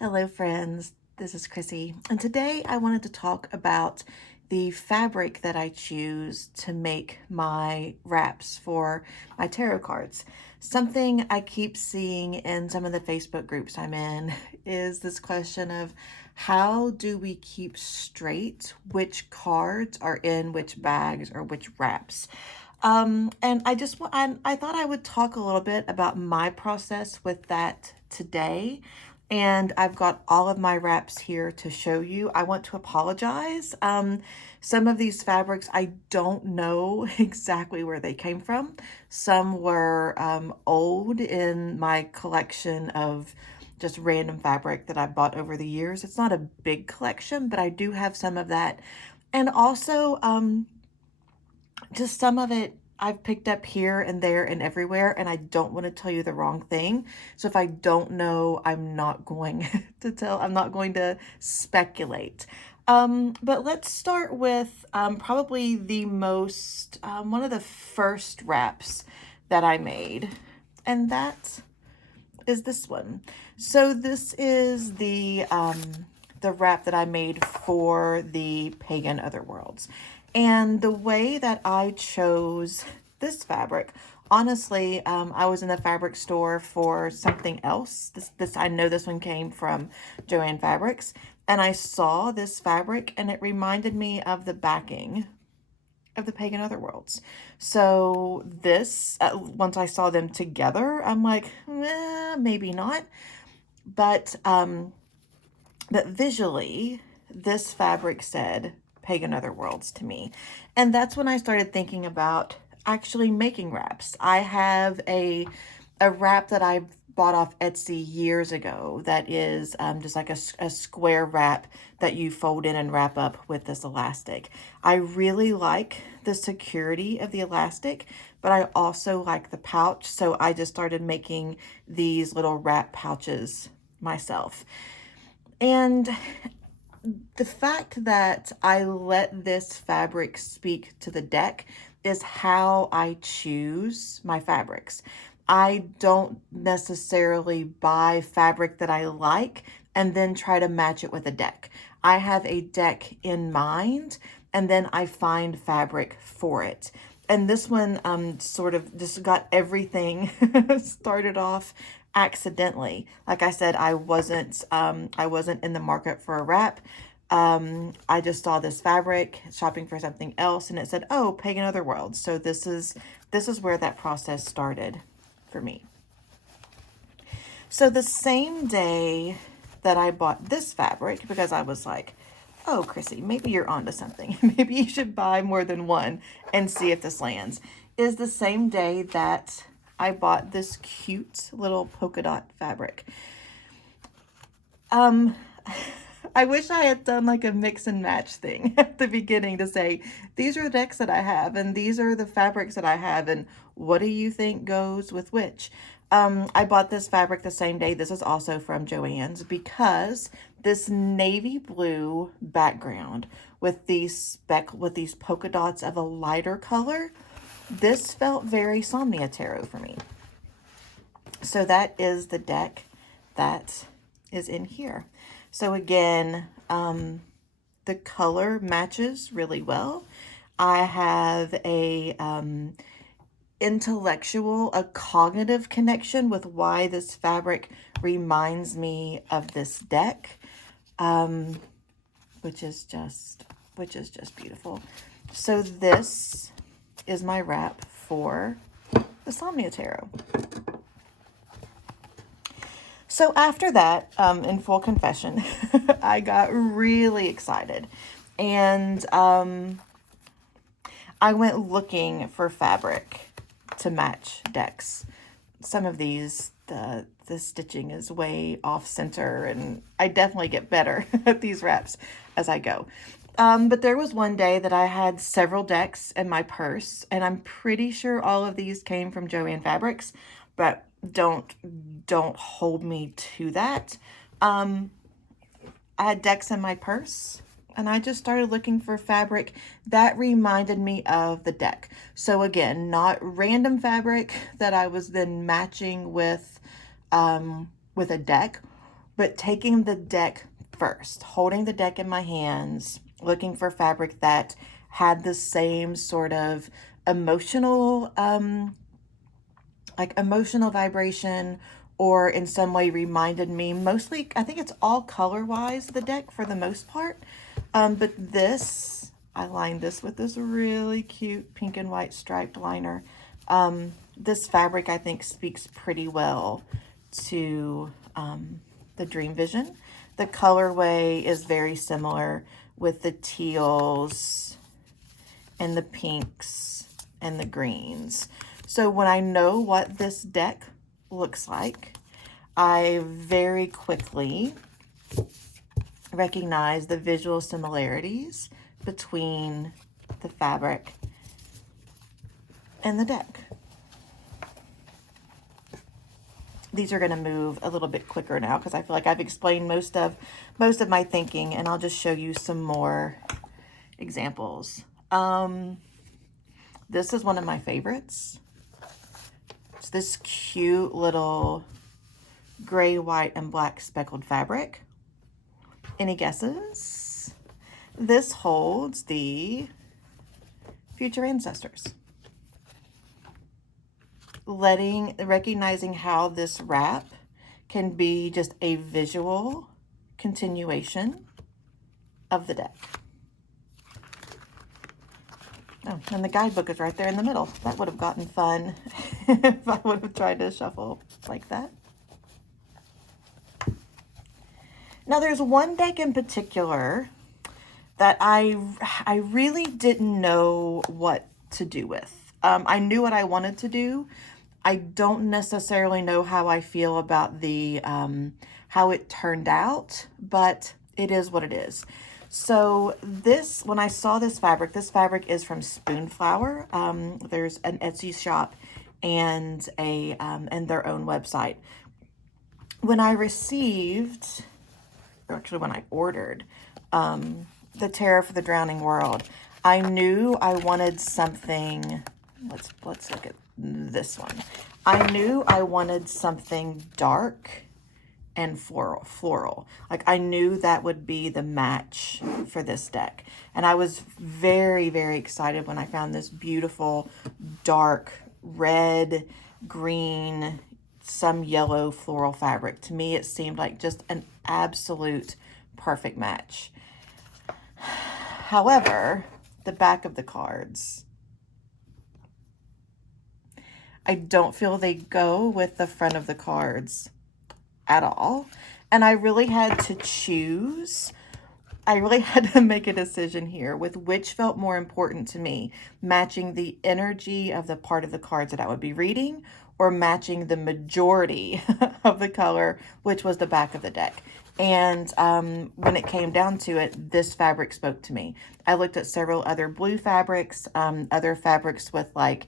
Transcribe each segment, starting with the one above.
Hello friends, this is Chrissy, and today I wanted to talk about the fabric that I choose to make my wraps for my tarot cards. Something I keep seeing in some of the Facebook groups I'm in is this question of how do we keep straight which cards are in which bags or which wraps? And I thought I would talk a little bit about my process with that today. And I've got all of my wraps here to show you. I want to apologize. Some of these fabrics, I don't know exactly where they came from. Some were old in my collection of just random fabric that I bought over the years. It's not a big collection, but I do have some of that. And also, just some of it I've picked up here and there and everywhere, and I don't want to tell you the wrong thing. So if I don't know, I'm not going I'm not going to speculate. But let's start with probably the most, one of the first wraps that I made, and that is this one. So this is the wrap that I made for the Pagan Otherworlds. And the way that I chose this fabric, honestly, I was in the fabric store for something else. This I know this one came from Joann Fabrics, and I saw this fabric and it reminded me of the backing of the Pagan Otherworlds. So this, once I saw them together, I'm like, maybe not. But visually, this fabric said Pagan Otherworlds to me. And that's when I started thinking about actually making wraps. I have a wrap that I bought off Etsy years ago that is just like a square wrap that you fold in and wrap up with this elastic. I really like the security of the elastic, but I also like the pouch, so I just started making these little wrap pouches myself. And the fact that I let this fabric speak to the deck is how I choose my fabrics. I don't necessarily buy fabric that I like and then try to match it with a deck. I have a deck in mind and then I find fabric for it. And this one sort of just got everything started off accidentally. Like I said, I wasn't in the market for a wrap. I just saw this fabric shopping for something else and it said, "Oh, Pagan Otherworld." So this is where that process started for me. So the same day that I bought this fabric, because I was like, "Oh, Chrissy, maybe you're onto something. Maybe you should buy more than one and see if this lands," is the same day that I bought this cute little polka dot fabric. Um, I wish I had done like a mix and match thing at the beginning to say, these are the decks that I have, and these are the fabrics that I have, and what do you think goes with which? I bought this fabric the same day. This is also from Joann's because this navy blue background with these polka dots of a lighter color, this felt very Somnia Tarot for me. So that is the deck that is in here. So again, the color matches really well. I have a a cognitive connection with why this fabric reminds me of this deck, um, which is just beautiful. So this is my wrap for the Somnia Tarot. So after that, in full confession, I got really excited, and I went looking for fabric to match decks. Some of these, the stitching is way off center, and I definitely get better at these wraps as I go. But there was one day that I had several decks in my purse, and I'm pretty sure all of these came from Joann Fabrics, but don't hold me to that. I had decks in my purse and I just started looking for fabric that reminded me of the deck. So again, not random fabric that I was then matching with a deck, but taking the deck first, holding the deck in my hands, looking for fabric that had the same sort of emotional, like emotional vibration, or in some way reminded me, mostly, I think it's all color-wise, the deck for the most part. But this, I lined this with this really cute pink and white striped liner. This fabric, I think, speaks pretty well to the Dream Vision. The colorway is very similar with the teals and the pinks and the greens. So when I know what this deck looks like, I very quickly recognize the visual similarities between the fabric and the deck. These are going to move a little bit quicker now because I feel like I've explained most of my thinking, and I'll just show you some more examples. This is one of my favorites. It's this cute little gray, white, and black speckled fabric. Any guesses? This holds the future ancestors. Recognizing how this wrap can be just a visual continuation of the deck. Oh, and the guidebook is right there in the middle. That would have gotten fun if I would have tried to shuffle like that. Now there's one deck in particular that I really didn't know what to do with. I knew what I wanted to do. I don't necessarily know how I feel about the how it turned out, but it is what it is. So this, when I saw this fabric is from Spoonflower. There's an Etsy shop and and their own website. When I received, or actually when I ordered, the Tarot for the Drowning World, I knew I wanted something. Let's look at this one. I knew I wanted something dark and floral. Like I knew that would be the match for this deck. And I was very, very excited when I found this beautiful dark red, green, some yellow floral fabric. To me, it seemed like just an absolute perfect match. However, the back of the cards, I don't feel they go with the front of the cards at all. And I really had to choose. I really had to make a decision here with which felt more important to me, matching the energy of the part of the cards that I would be reading, or matching the majority of the color, which was the back of the deck. And when it came down to it, this fabric spoke to me. I looked at several other blue fabrics, other fabrics with like,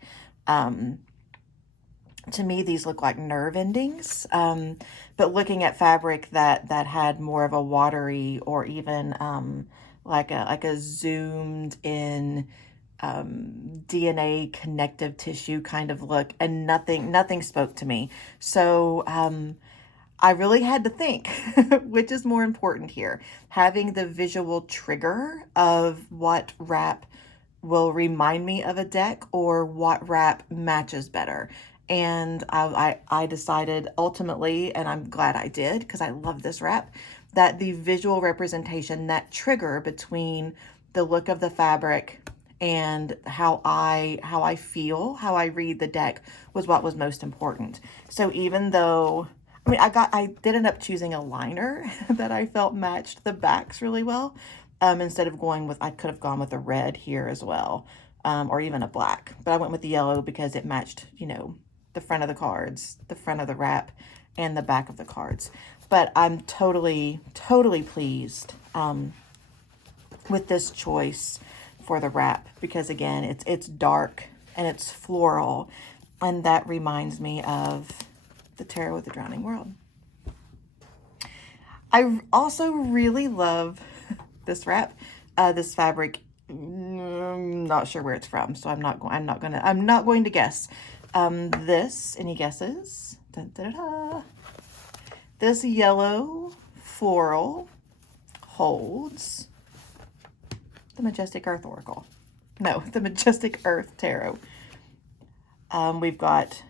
to me, these look like nerve endings. But looking at fabric that had more of a watery, or even like a zoomed in DNA connective tissue kind of look, and nothing spoke to me. So I really had to think, which is more important here, having the visual trigger of what wrap will remind me of a deck, or what wrap matches better. And I decided ultimately, and I'm glad I did because I love this wrap, that the visual representation, that trigger between the look of the fabric and how I feel, how I read the deck, was what was most important. So even though, I mean, I did end up choosing a liner that I felt matched the backs really well. Instead of going with, I could have gone with a red here as well, or even a black, but I went with the yellow because it matched, you know, the front of the cards, the front of the wrap, and the back of the cards. But I'm totally pleased with this choice for the wrap, because again, it's dark and it's floral, and that reminds me of the Tarot with the Drowning World. I also really love this wrap, this fabric. I'm not sure where it's from, so I'm not going to guess. This, any guesses? Dun, dun, dun, dun. This yellow Floral holds the Majestic Earth Oracle. No, the Majestic Earth Tarot. We've got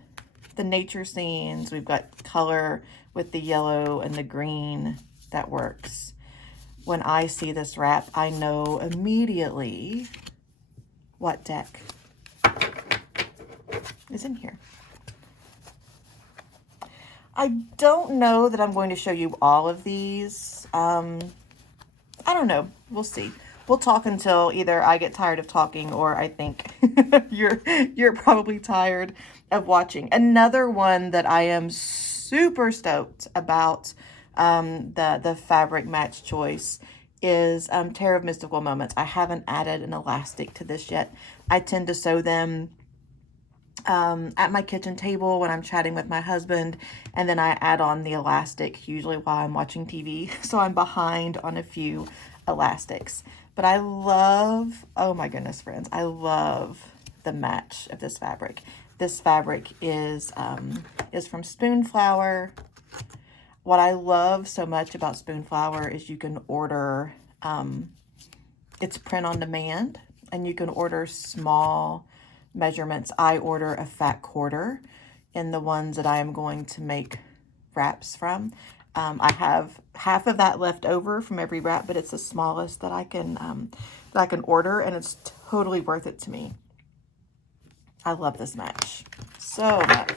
the nature scenes. We've got color with the yellow and the green that works. When I see this wrap, I know immediately what deck is in here. I don't know that I'm going to show you all of these. I don't know. We'll see. We'll talk until either I get tired of talking or I think you're probably tired of watching. Another one that I am super stoked about, the fabric match choice, is Tarot of Mystical Moments. I haven't added an elastic to this yet. I tend to sew them at my kitchen table when I'm chatting with my husband, and then I add on the elastic usually while I'm watching TV. So I'm behind on a few elastics. But I love, oh my goodness, friends, I love the match of this fabric. This fabric is from Spoonflower. What I love so much about Spoonflower is you can order, it's print on demand, and you can order small measurements. I order a fat quarter in the ones that I am going to make wraps from. I have half of that left over from every wrap, but it's the smallest that I can order, and it's totally worth it to me. I love this match so much.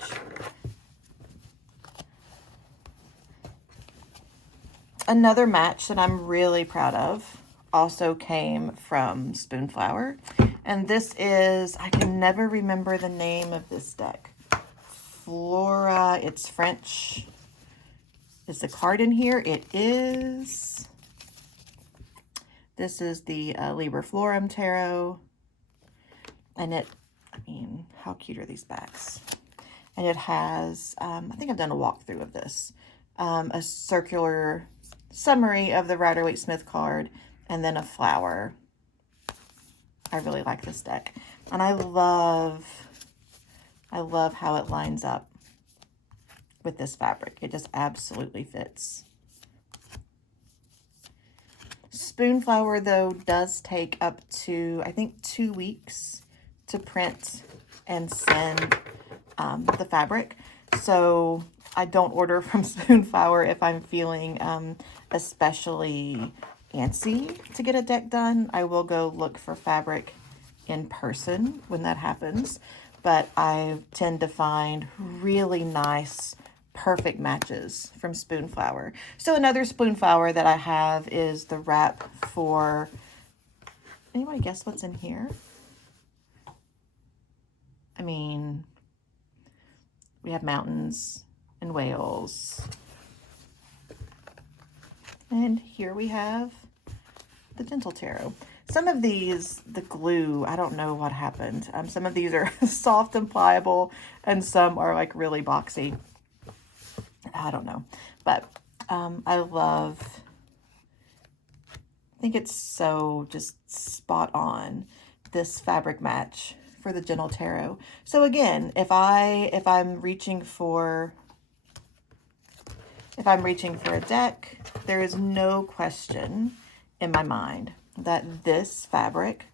Another match that I'm really proud of also came from Spoonflower, and this is, I can never remember the name of this deck. Flora, it's French. Is the card in here? It is. This is the Libriflorum Tarot. And it, I mean, how cute are these backs? And it has, I think I've done a walkthrough of this. A circular summary of the Rider-Waite-Smith card, and then a flower. I really like this deck. And I love how it lines up with this fabric. It just absolutely fits. Spoonflower, though, does take up to, I think, 2 weeks to print and send the fabric. So I don't order from Spoonflower if I'm feeling especially antsy to get a deck done. I will go look for fabric in person when that happens. But I tend to find really nice, perfect matches from Spoonflower. So another Spoonflower that I have is the wrap for, anybody guess what's in here? I mean, we have mountains and whales. And here we have the Gentle Tarot. Some of these, the glue, I don't know what happened. Some of these are soft and pliable, and some are like really boxy. I don't know, but I think it's so just spot on, this fabric match for the Gentle Tarot. So again, if I'm reaching for a deck, there is no question in my mind that this fabric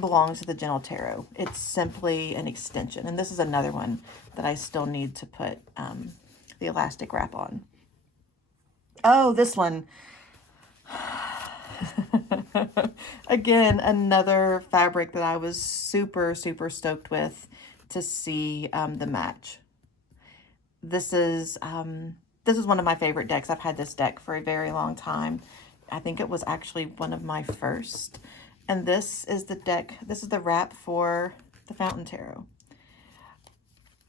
belongs to the Gentle Tarot. It's simply an extension. And this is another one that I still need to put the elastic wrap on. Oh, this one. Again, another fabric that I was super, super stoked with to see the match. This is one of my favorite decks. I've had this deck for a very long time. I think it was actually one of my first. And this is the deck, this is the wrap for the Fountain Tarot.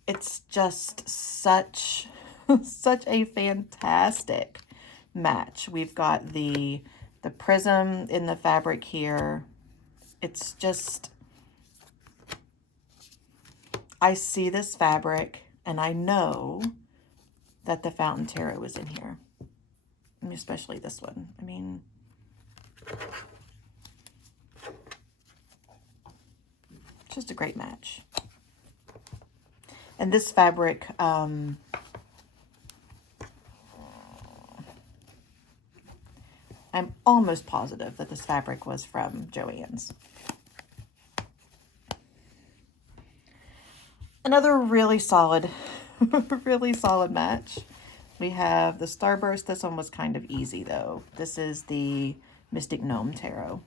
It's just such a fantastic match. We've got the prism in the fabric here. It's just, I see this fabric and I know that the Fountain Tarot is in here. And especially this one. I mean, just a great match. And this fabric, I'm almost positive that this fabric was from Joann's. Another really solid, really solid match. We have the Starburst. This one was kind of easy though. This is the Mystic Gnome Tarot.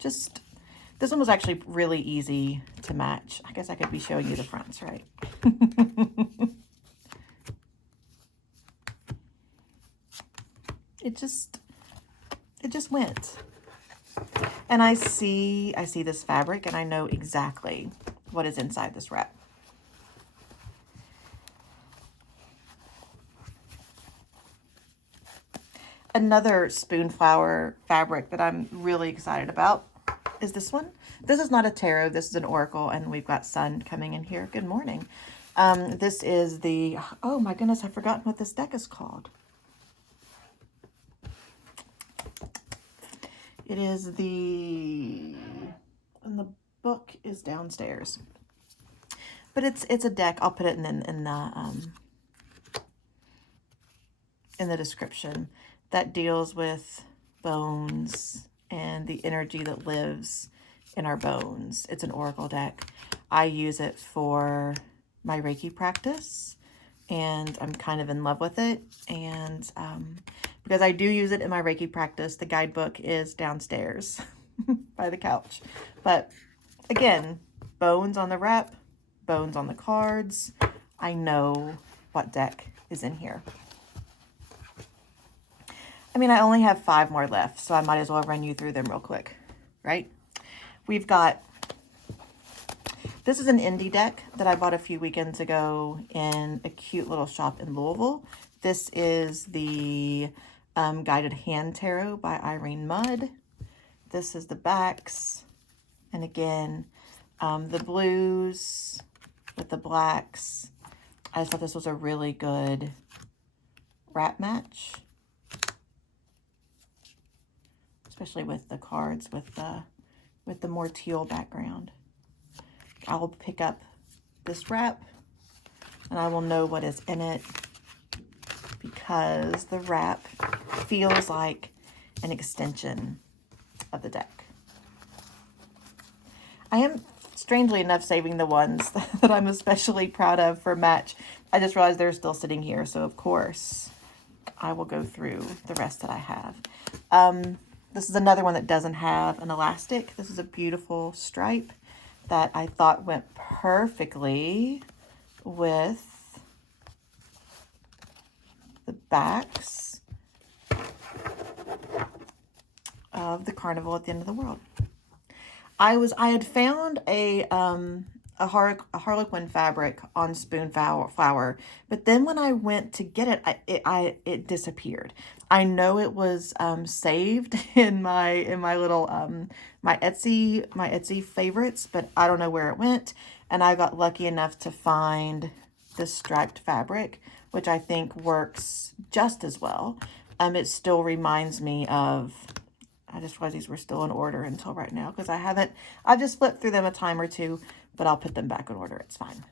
This one was actually really easy to match. I guess I could be showing you the fronts, right? It just went. And I see this fabric and I know exactly what is inside this wrap. Another Spoonflower fabric that I'm really excited about is this one. This is not a tarot, this is an oracle, and we've got sun coming in here. Good morning. This is the, oh my goodness, I've forgotten what this deck is called. It is the, and the book is downstairs. But it's a deck. I'll put it in the description, that deals with bones and the energy that lives in our bones. It's an oracle deck. I use it for my Reiki practice, and I'm kind of in love with it. And because I do use it in my Reiki practice, the guidebook is downstairs by the couch. But again, bones on the wrap, bones on the cards. I know what deck is in here. I mean, I only have 5 more left, so I might as well run you through them real quick, right? We've got, this is an indie deck that I bought a few weekends ago in a cute little shop in Louisville. This is the Guided Hand Tarot by Irene Mudd. This is the backs, and again, the blues with the blacks. I just thought this was a really good wrap match, especially with the cards with the more teal background. I will pick up this wrap and I will know what is in it, because the wrap feels like an extension of the deck. I am, strangely enough, saving the ones that I'm especially proud of for match. I just realized they're still sitting here, so of course I will go through the rest that I have. This is another one that doesn't have an elastic. This is a beautiful stripe that I thought went perfectly with the backs of the Carnival at the End of the World. I had found a Harlequin fabric on Spoonflower, but then when I went to get it, it disappeared. I know it was saved in my little my Etsy favorites, but I don't know where it went. And I got lucky enough to find this striped fabric, which I think works just as well. It still reminds me of, I just realized these were still in order until right now, because I've just flipped through them a time or two, but I'll put them back in order. It's fine.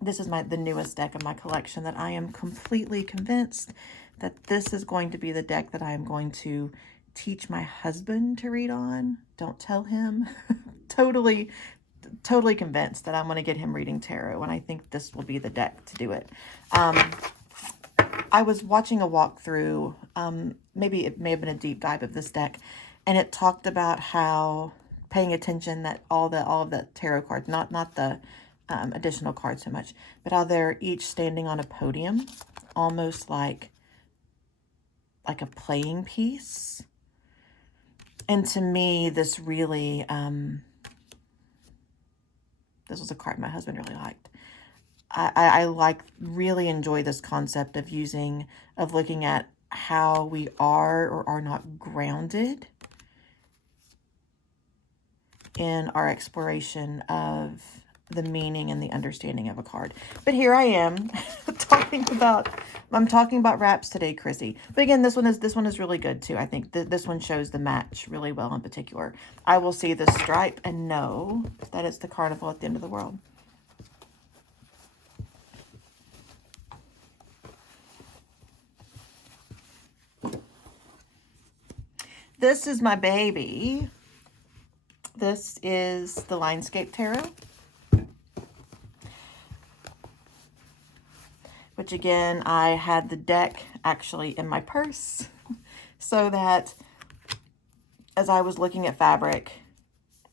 This is the newest deck of my collection that I am completely convinced that this is going to be the deck that I am going to teach my husband to read on. Don't tell him. Totally convinced that I'm going to get him reading tarot, and I think this will be the deck to do it. I was watching a walkthrough, maybe it may have been a deep dive of this deck, and it talked about how paying attention that all of the tarot cards, not the additional cards so much, but how they're each standing on a podium, almost like a playing piece. And to me, this really, this was a card my husband really liked. I really enjoy this concept of looking at how we are or are not grounded in our exploration of the meaning and the understanding of a card. But here I am I'm talking about wraps today, Chrissy. But again, this one is really good too. I think this one shows the match really well in particular. I will see the stripe and know that it's the Carnival at the End of the World. This is my baby. This is the Lionscape Tarot, which again, I had the deck actually in my purse so that as I was looking at fabric,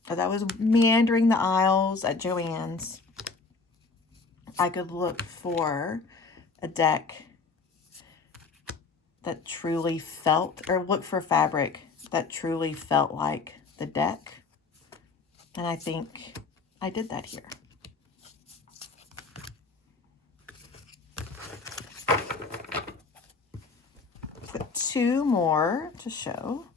as I was meandering the aisles at Joann's, I could look for a deck that truly felt, or look for fabric that truly felt like the deck. And I think I did that here. Put two more to show.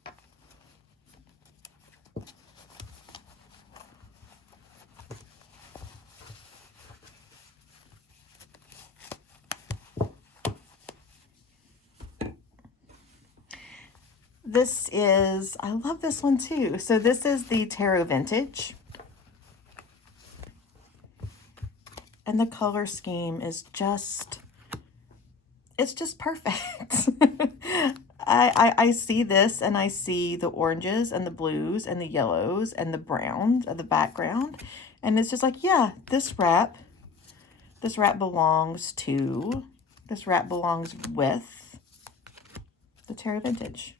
This is, I love this one too. So this is the Tarot Vintage. And the color scheme is just, it's just perfect. I see this and I see the oranges and the blues and the yellows and the browns of the background. And it's just like, yeah, this wrap belongs to, this wrap belongs with the Tarot Vintage.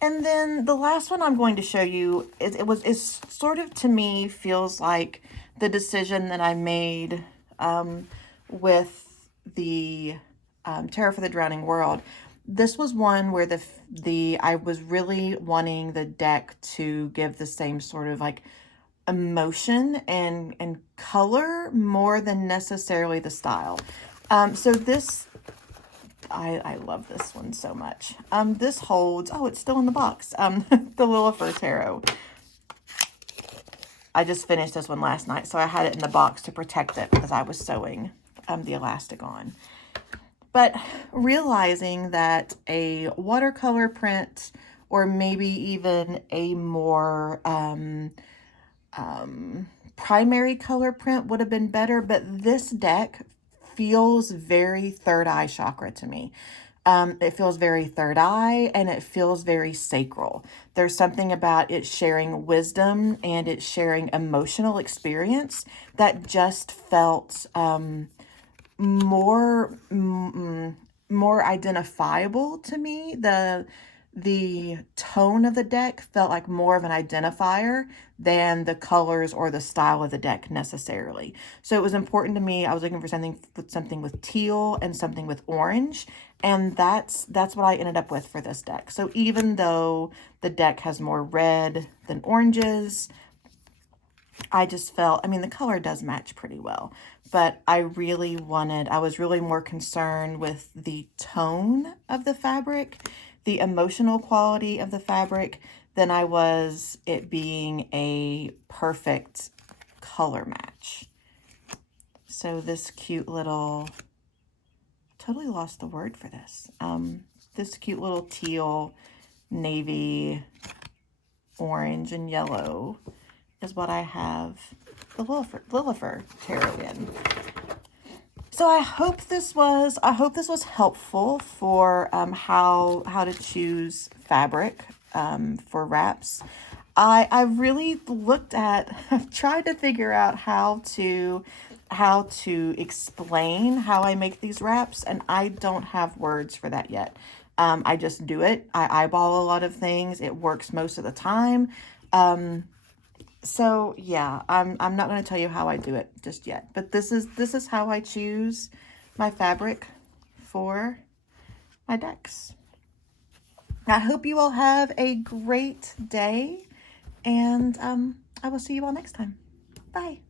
And then the last one I'm going to show you is sort of, to me, feels like the decision that I made with the Tarot for the Drowning World. This was one where I was really wanting the deck to give the same sort of like emotion and color more than necessarily the style. So this, I love this one so much. This holds, oh, it's still in the box, the Lilifer Tarot. I just finished this one last night, so I had it in the box to protect it as I was sewing the elastic on. But realizing that a watercolor print, or maybe even a more primary color print would have been better, but this deck feels very third eye chakra to me. It feels very third eye, and it feels very sacral. There's something about it sharing wisdom and it sharing emotional experience that just felt more identifiable to me. The tone of the deck felt like more of an identifier than the colors or the style of the deck necessarily. So it was important to me. I was looking for something with teal and something with orange, and that's what I ended up with for this deck. So even though the deck has more red than oranges, I just felt, I mean, the color does match pretty well, but I was really more concerned with the tone of the fabric, the emotional quality of the fabric, than I was it being a perfect color match. So this cute little, totally lost the word for this. This cute little teal, navy, orange, and yellow is what I have the Lilifer Tarot in. So I hope this was helpful for how to choose fabric for wraps. I really I've tried to figure out how to explain how I make these wraps, and I don't have words for that yet. I just do it. I eyeball a lot of things. It works most of the time. So yeah, I'm not going to tell you how I do it just yet, but this is how I choose my fabric for my decks. I hope you all have a great day, and I will see you all next time. Bye.